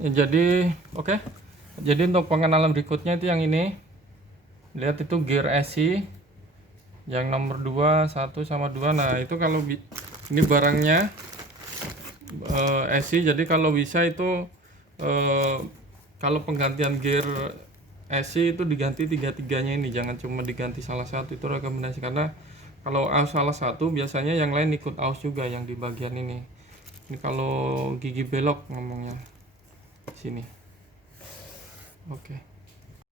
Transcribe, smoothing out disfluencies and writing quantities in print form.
Jadi oke. Jadi untuk pengenalan berikutnya itu yang ini. Lihat itu gear SC yang nomor 2, 1 sama 2. Nah, itu kalau ini barangnya SC, jadi kalau bisa itu kalau penggantian gear SC itu diganti tiga-tiganya ini, jangan cuma diganti salah satu, itu rekomendasi. Karena kalau aus salah satu biasanya yang lain ikut aus juga yang di bagian ini. Ini kalau gigi belok ngomongnya sini. Oke.